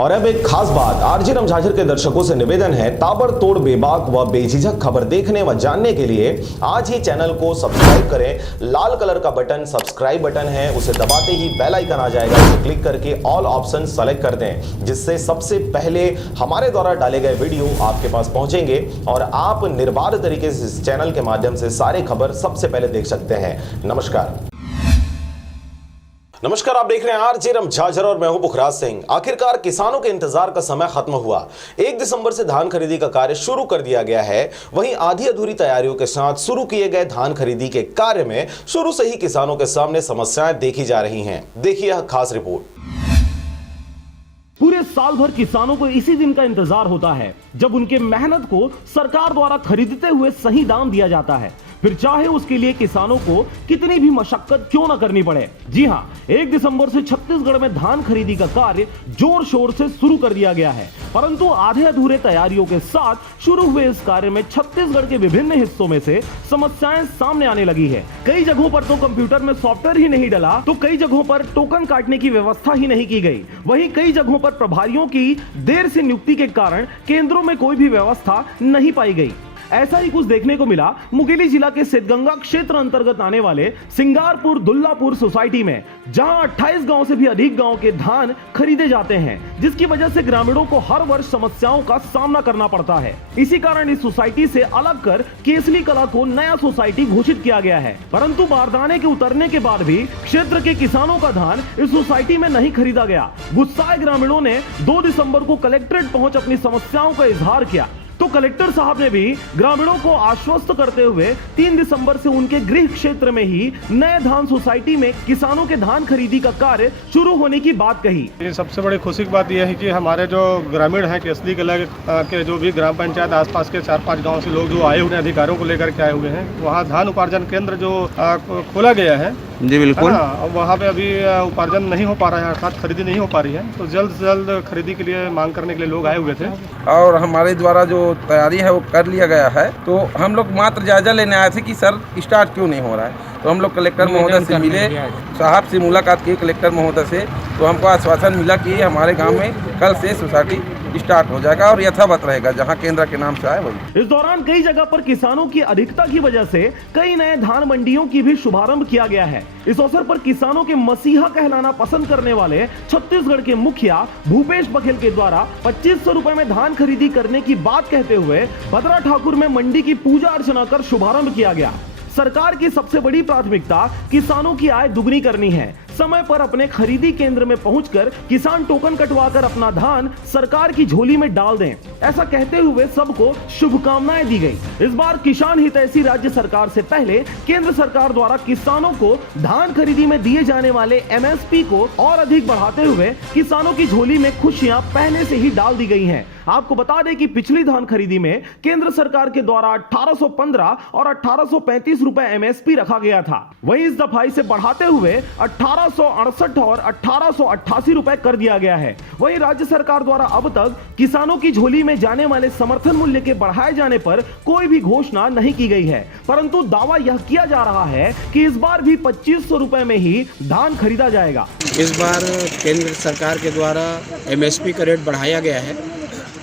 और अब एक खास बात, आरजे रमझाझर के दर्शकों से निवेदन है, ताबड़तोड़ बेबाक व बेझिझक खबर देखने व जानने के लिए आज ही चैनल को सब्सक्राइब करें। लाल कलर का बटन सब्सक्राइब बटन है, उसे दबाते ही बेल आइकन आ जाएगा, उसे क्लिक करके ऑल ऑप्शन सेलेक्ट कर दें, जिससे सबसे पहले हमारे द्वारा डाले गए वीडियो आपके पास पहुंचेंगे और आप निर्बाध तरीके से इस चैनल के माध्यम से सारे खबर सबसे पहले देख सकते हैं। नमस्कार, आप देख रहे हैं आरजे रमझाझर और मैं हूं पुखराज सिंह। आखिरकार किसानों के इंतजार का समय खत्म हुआ। 1 दिसंबर से धान खरीदी का कार्य शुरू कर दिया गया है। वहीं आधी अधूरी तैयारियों के साथ शुरू किए गए धान खरीदी के कार्य में शुरू से ही किसानों के सामने समस्याएं देखी जा रही हैं। देखिए यह खास रिपोर्ट। पूरे साल भर किसानों को इसी दिन का इंतजार होता है जब उनके मेहनत को सरकार द्वारा खरीदते हुए सही दाम दिया जाता है, फिर चाहे उसके लिए किसानों को कितनी भी मशक्कत क्यों न करनी पड़े। जी हां, 1 दिसंबर से छत्तीसगढ़ में धान खरीदी का कार्य जोर शोर से शुरू कर दिया गया है, परंतु आधे अधूरे तैयारियों के साथ शुरू हुए इस कार्य में छत्तीसगढ़ के विभिन्न हिस्सों में से समस्याएं सामने आने लगी है। कई जगहों पर तो कंप्यूटर में सॉफ्टवेयर ही नहीं डला, तो कई जगहों पर टोकन काटने की व्यवस्था ही नहीं की गई। वहीं कई जगहों पर प्रभारियों की देर से नियुक्ति के कारण केंद्रों में कोई भी व्यवस्था नहीं पाई गई। ऐसा ही कुछ देखने को मिला मुंगेली जिला के सिद्धगंगा क्षेत्र अंतर्गत आने वाले सिंगारपुर दुल्लापुर सोसाइटी में, जहां 28 गांव से भी अधिक गांव के धान खरीदे जाते हैं, जिसकी वजह से ग्रामीणों को हर वर्ष समस्याओं का सामना करना पड़ता है। इसी कारण इस सोसाइटी से अलग कर केसली कला को नया सोसाइटी घोषित किया गया है, परंतु बारदाने के उतरने के बाद भी क्षेत्र के किसानों का धान इस सोसाइटी में नहीं खरीदा गया। गुस्साए ग्रामीणों ने 2 दिसंबर को कलेक्ट्रेट पहुंच अपनी समस्याओं का इजहार किया, तो कलेक्टर साहब ने भी ग्रामीणों को आश्वस्त करते हुए 3 दिसंबर से उनके गृह क्षेत्र में ही नए धान सोसाइटी में किसानों के धान खरीदी का कार्य शुरू होने की बात कही। ये सबसे बड़ी खुशी की बात यह है कि हमारे जो ग्रामीण हैं केसली कला के जो भी ग्राम पंचायत आसपास के 4-5 गांव से लोग जो आए हुए अधिकारियों को लेकर के आए हुए हैं, वहाँ धान उपार्जन केंद्र जो खोला गया है। जी बिल्कुल। वहाँ पे अभी उपार्जन नहीं हो पा रहा है, अर्थात खरीदी नहीं हो पा रही है, तो जल्द से जल्द खरीदी के लिए मांग करने के लिए लोग आए हुए थे और हमारे द्वारा जो तैयारी है वो कर लिया गया है। तो हम लोग मात्र जायजा लेने आए थे कि सर स्टार्ट क्यों नहीं हो रहा है। तो हम लोग कलेक्टर महोदय से मिले, साहब से मुलाकात की कलेक्टर महोदय से, तो हमको आश्वासन मिला कि हमारे गांव में कल से सोसाइटी स्टार्ट हो जाएगा और यथावत रहेगा जहां केंद्र के नाम से आए वही। इस दौरान कई जगह पर किसानों की अधिकता की वजह से कई नए धान मंडियों की भी शुभारंभ किया गया है। इस अवसर पर किसानों के मसीहा कहलाना पसंद करने वाले छत्तीसगढ़ के मुखिया भूपेश बघेल के द्वारा 2500 रुपए में धान खरीदी करने की बात कहते हुए भद्रा ठाकुर में मंडी की पूजा अर्चना कर शुभारंभ किया गया। सरकार की सबसे बड़ी प्राथमिकता किसानों की आय दुगनी करनी है। समय पर अपने खरीदी केंद्र में पहुंचकर किसान टोकन कटवाकर अपना धान सरकार की झोली में डाल दें, ऐसा कहते हुए सबको शुभकामनाएं दी गई। इस बार किसान हितैषी राज्य सरकार से पहले केंद्र सरकार द्वारा किसानों को धान खरीदी में दिए जाने वाले MSP को और अधिक बढ़ाते हुए किसानों की झोली में खुशियां पहले से ही डाल दी गई हैं। आपको बता दें कि पिछली धान खरीदी में केंद्र सरकार के द्वारा 1815 और 1835 रुपए MSP रखा गया था। वहीं इस दफा इसे बढ़ाते हुए 1868 और 1888 रुपए कर दिया गया है। वहीं राज्य सरकार द्वारा अब तक किसानों की झोली में जाने वाले समर्थन मूल्य के बढ़ाए जाने पर कोई भी घोषणा नहीं की गई है, परंतु दावा यह किया जा रहा है कि इस बार भी 2500 रुपए में ही धान खरीदा जाएगा। इस बार केंद्र सरकार के द्वारा MSP का रेट बढ़ाया गया है।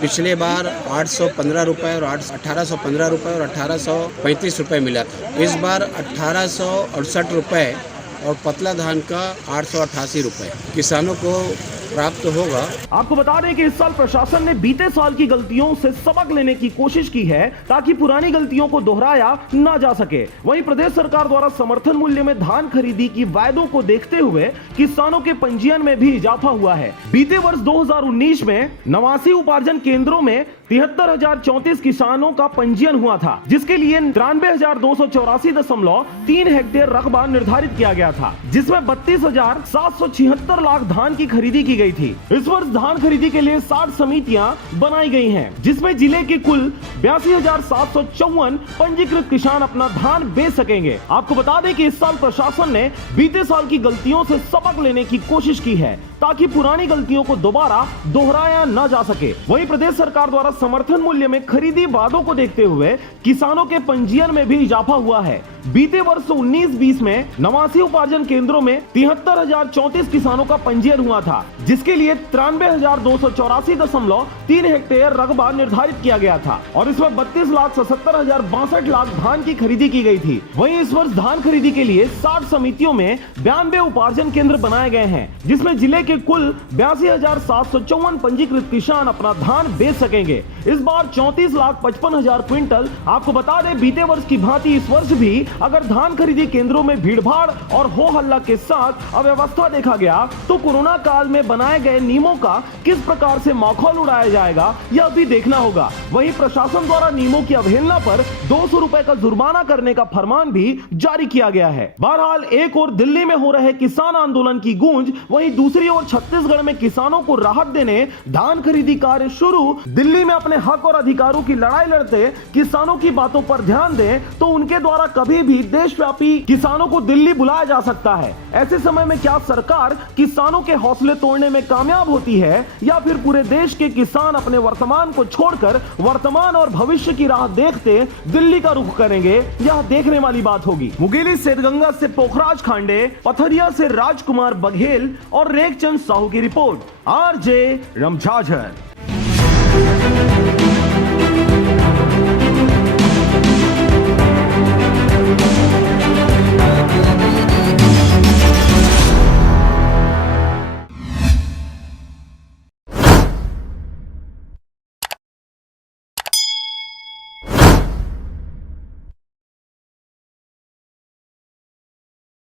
पिछले बार 815 रुपये और 1815 रुपये और 1835 रुपये मिला था। इस बार 1868 रुपये और पतला धान का 888 रुपये किसानों को प्राप्त होगा। आपको बता दें कि इस साल प्रशासन ने बीते साल की गलतियों से सबक लेने की कोशिश की है ताकि पुरानी गलतियों को दोहराया ना जा सके। वहीं प्रदेश सरकार द्वारा समर्थन मूल्य में धान खरीदी की वायदों को देखते हुए किसानों के पंजीयन में भी इजाफा हुआ है। बीते वर्ष 2019 में 89 उपार्जन केंद्रों में 73,034 किसानों का पंजीयन हुआ था, जिसके लिए 93,284.3 हेक्टेयर रकबा निर्धारित किया गया था, जिसमें 32,776 लाख धान की खरीदी की गई थी। इस वर्ष धान खरीदी के लिए 60 समितियां बनाई गई हैं, जिसमें जिले के कुल 82,754 पंजीकृत किसान अपना धान बेच सकेंगे। आपको बता दें कि इस साल प्रशासन ने बीते साल की गलतियों से सबक लेने की कोशिश की है। ताकि पुरानी गलतियों को दोबारा दोहराया न जा सके। वहीं प्रदेश सरकार द्वारा समर्थन मूल्य में खरीदी वादों को देखते हुए किसानों के पंजीयन में भी इजाफा हुआ है। बीते वर्ष 19-20 में 89 उपार्जन केंद्रों में 73,034 किसानों का पंजीयन हुआ था, जिसके लिए 93,284.3 हेक्टेयर रकबा निर्धारित किया गया था और इसमें 32,77,062 लाख धान की खरीदी की गई थी। वहीं इस वर्ष धान खरीदी के लिए 60 समितियों में 92 उपार्जन केंद्र बनाए गए हैं, जिसमें जिले के कुल 82,754 पंजीकृत किसान अपना धान बेच सकेंगे। इस बार 34,55,000 क्विंटल। आपको बता दें, बीते वर्ष की भांति इस वर्ष भी अगर धान खरीदी केंद्रों में भीड़भाड़ और हो हल्ला के साथ अव्यवस्था देखा गया तो कोरोना काल में बनाए गए नियमों का किस प्रकार से मखौल उड़ाया जाएगा, यह भी देखना होगा। वहीं प्रशासन द्वारा नियमों की अवहेलना पर 200 रुपए का जुर्माना करने का फरमान भी जारी किया गया है। बहरहाल, एक और दिल्ली में हो रहे किसान आंदोलन की गूंज, वहीं दूसरी ओर छत्तीसगढ़ में किसानों को राहत देने धान खरीदी कार्य शुरू। दिल्ली में अपने हक और अधिकारों की लड़ाई लड़ते किसानों की बातों पर ध्यान दें तो उनके द्वारा कभी भी देशव्यापी किसानों को दिल्ली बुलाया जा सकता है। ऐसे समय में क्या सरकार किसानों के हौसले तोड़ने में कामयाब होती है या फिर पूरे देश के किसान अपने वर्तमान को छोड़कर वर्तमान और भविष्य की राह देखते दिल्ली का रुख करेंगे, यह देखने वाली बात होगी। मुंगेली सिद्धगंगा से पोखराज खांडे, पथरिया से राजकुमार बघेल और रेखचंद साहू की रिपोर्ट। आरजे रमझाझर।